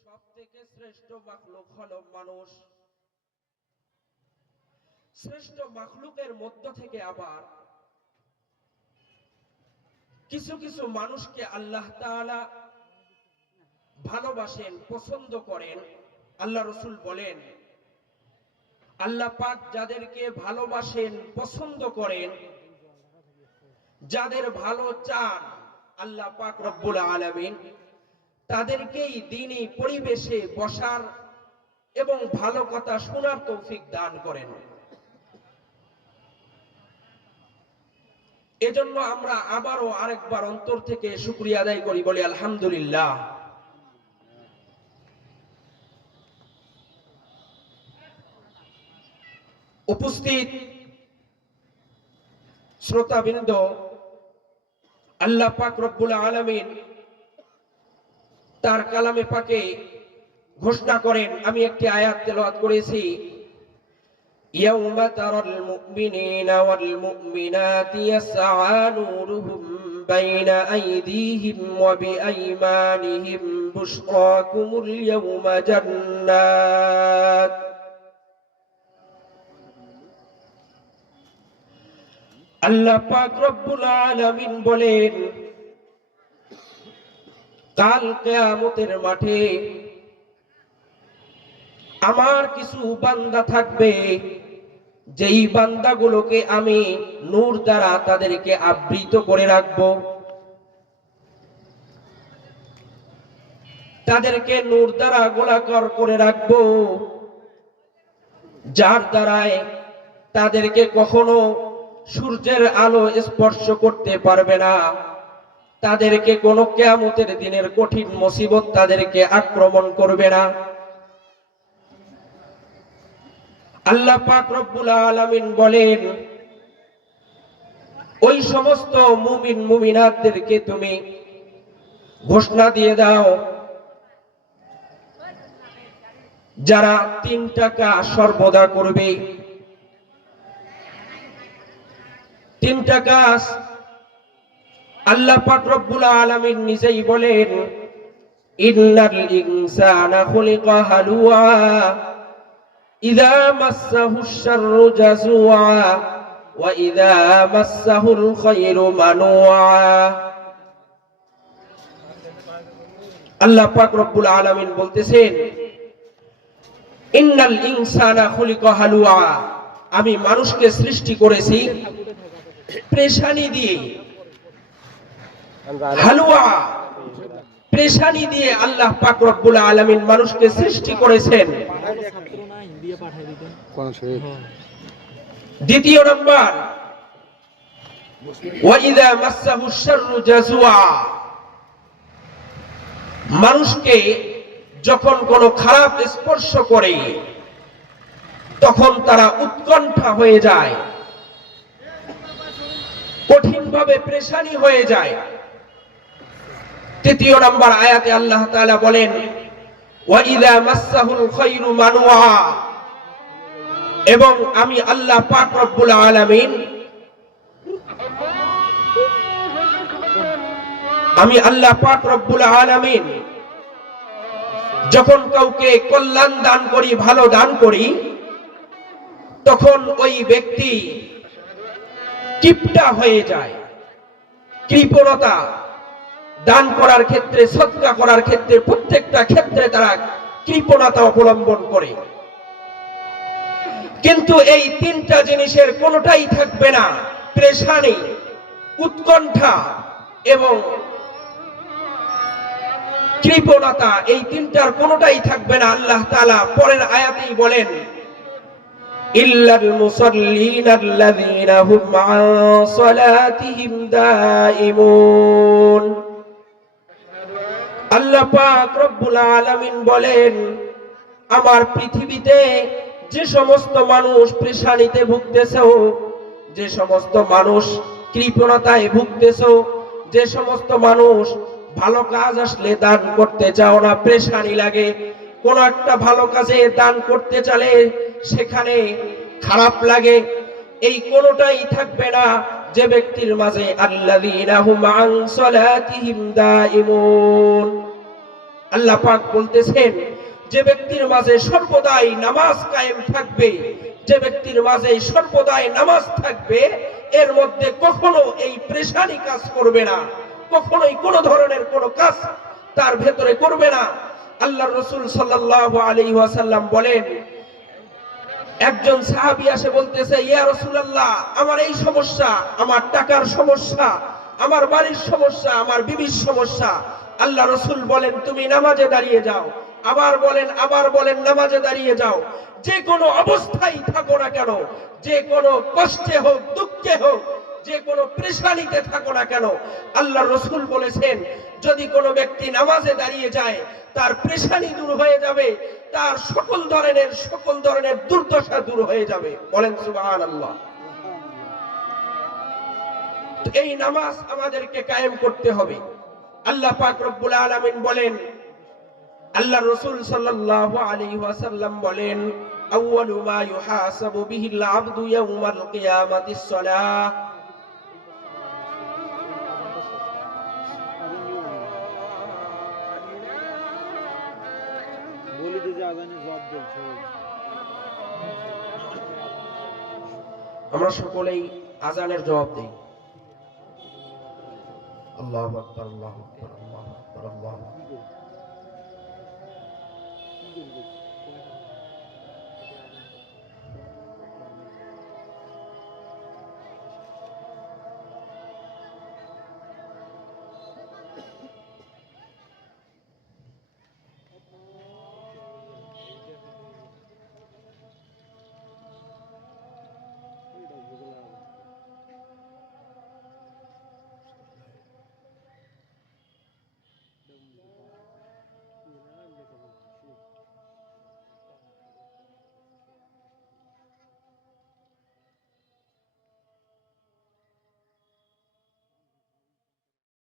সবথেকে শ্রেষ্ঠ মাখলুক হলো মানুষ। শ্রেষ্ঠ মাখলুকের মধ্য থেকে আবার কিছু কিছু মানুষকে আল্লাহ তাআলা ভালোবাসেন, পছন্দ করেন। আল্লাহ রাসূল বলেন, আল্লাহ পাক যাদেরকে ভালোবাসেন, পছন্দ করেন, যাদের ভালো চান আল্লাহ পাক রব্বুল আলামিন, তাদেরকেই দ্বীনি পরিবেশে বসার এবং ভালো কথা শোনার তৌফিক দান করেন। এজন্য আমরা আবারও আরেকবার অন্তর থেকে শুকরিয়া আদায় করি, বলি আলহামদুলিল্লাহ। উপস্থিত শ্রোতাবৃন্দ, আল্লাহ পাক রব্বুল আলামিন তার কালামে পাকে ঘোষণা করেন, আমি একটি আয়াত তেলাওয়াত করেছি, ইয়াউমা তারাল মুমিনিনা ওয়াল মুমিনাতি ইয়াসআ নূরুহুম বাইনা আইদিহিম ওয়া বিআইমানিহিম বুশরাকুমুল ইয়াউমা জান্নাত। আল্লাহ পাক রব্বুল আলামিন বলেন, কাল কিয়ামতের মাঠে আমার কিছু বান্দা থাকবে, যেই বান্দাগুলোকে আমি নূর দ্বারা তাদেরকে আবৃত করে রাখব, তাদেরকে নূর দ্বারা গোলাকার করে রাখব, যার দ্বারায় তাদেরকে কখনো সূর্যের আলো স্পর্শ করতে পারবে না, তাদেরকে কোনো কিয়ামতের দিনের কঠিন মুসিবত তাদেরকে আক্রমণ করবে না। আল্লাহ পাক রব্বুল আলামিন বলেন, ওই সমস্ত মুমিন মুমিনাতদেরকে তুমি ঘোষণা দিয়ে দাও, যারা 3 টাকা সর্বদা করবে। 3টা কাজ আল্লাহ পাক রব্বুল আলামিন নিজেই বলেন, ইন্নাল ইনসানা খুলিকা হালুআ ইযা মাসসাহুশ শাররু জাযুআ ওয়া ইযা মাসসাহুল খায়রু মানুআ। আল্লাহ পাক রব্বুল আলামিন বলতেছেন, ইন্নাল ইনসানা খুলিকা হালুআ, আমি মানুষকে সৃষ্টি করেছি পেরেশানি দিয়ে। হালুয়া, পেরেশানি দিয়ে আল্লাহ পাক রব্বুল আলামিন মানুষকে সৃষ্টি করেছেন। দ্বিতীয় নম্বর, ওয়া ইযা মাসসাহুশ শাররু জাযুআ, মানুষকে যখন কোনো খারাপ স্পর্শ করে তখন তারা উৎকণ্ঠা হয়ে যায়, কঠিনভাবে পেরেশানি হয়ে যায়। তৃতীয় নম্বর আয়াতে আল্লাহ তাআলা বলেন, ওয়া ইযা মাসসাহুল খায়রু মানুআ, এবং আমি আল্লাহ পাক রব্বুল আলামিন যখন কাউকে কল্যাণ দান করি, ভালো দান করি, তখন ওই ব্যক্তি কিপটা হয়ে যায়। কৃপণতা, দান করার ক্ষেত্রে, সদকা করার ক্ষেত্রে, প্রত্যেকটা ক্ষেত্রে তারা কৃপণতা অবলম্বন করে। কিন্তু এই 3টা জিনিসের কোনোটাই থাকবে না, পেরেশানি, উৎকণ্ঠা এবং কৃপণতা, এই 3টার কোনোটাই থাকবে না। আল্লাহ তাআলা পরের আয়াতেই বলেন, ইল্লাল মুসাল্লিনাল্লাযীনা হুম আন সালাতিহিম দাঈমুন। আল্লাহ পাক রব্বুল আলামিন বলেন, আমার পৃথিবীতে যে সমস্ত মানুষ পেরেশানিতে ভুগতেছো, যে সমস্ত মানুষ কৃপণতায় ভুগতেছো, যে সমস্ত মানুষ ভালো কাজ আসলে দান করতে চাও না, পেরেশানি লাগে, কোন একটা ভালো কাজে দান করতে চাইলে সেখানে খারাপ লাগে, এই কোনটাই থাকবে না যে ব্যক্তির মাঝে আল্লাযীনা হুম আন সালাতিহিম দাঈমুন। আল্লাহ পাক বলতেছেন, যে ব্যক্তির মাঝে সর্বদাই নামাজ কায়েম থাকবে, যে ব্যক্তির মাঝে সর্বদাই নামাজ থাকবে, এর মধ্যে কখনো এই পেরেশানি কাজ করবে না, কখনোই কোনো ধরনের কোনো কাজ তার ভেতরে করবে না। আল্লাহর রাসূল সাল্লাল্লাহু আলাইহি ওয়াসাল্লাম বলেন, একজন সাহাবী এসে বলতেছে, ইয়া রাসূলুল্লাহ, আমার এই সমস্যা, আমার টাকার সমস্যা, আমার বাড়ির সমস্যা, আমার বিবির সমস্যা। আল্লাহ রাসূল বলেন, তুমি নামাজে দাঁড়িয়ে যাও। আবার বলেন নামাজে দাঁড়িয়ে যাও। যে কোনো অবস্থায় থাকো না কেন, যে কোনো কষ্টে হোক, দুঃখে হোক, যে কোনো পেরেশানিতে থাকো না কেন, আল্লাহ রাসূল বলেছেন, যদি কোনো ব্যক্তি নামাজে দাঁড়িয়ে যায়, তার পেরেশানি দূর হয়ে যাবে, তার সকল ধরনের দুর্দশা দূর হয়ে যাবে। বলেন সুবহানাল্লাহ। এই নামাজ আমাদেরকে কায়েম করতে হবে। আল্লাহ পাক রব্বুল আলামিন বলেন, আল্লাহ রাসূল সাল্লাল্লাহু আলাইহি ওয়াসাল্লাম বলেন, আউয়ালু মা ইউহাসাবু বিহিল আবদু ইয়াউমাল কিয়ামাতিস সালাহ। আমরা সকলেই আজানের জবাব দেই। আল্লাহু আকবার, আল্লাহু আকবার, আল্লাহু আকবার, আল্লাহু আকবার।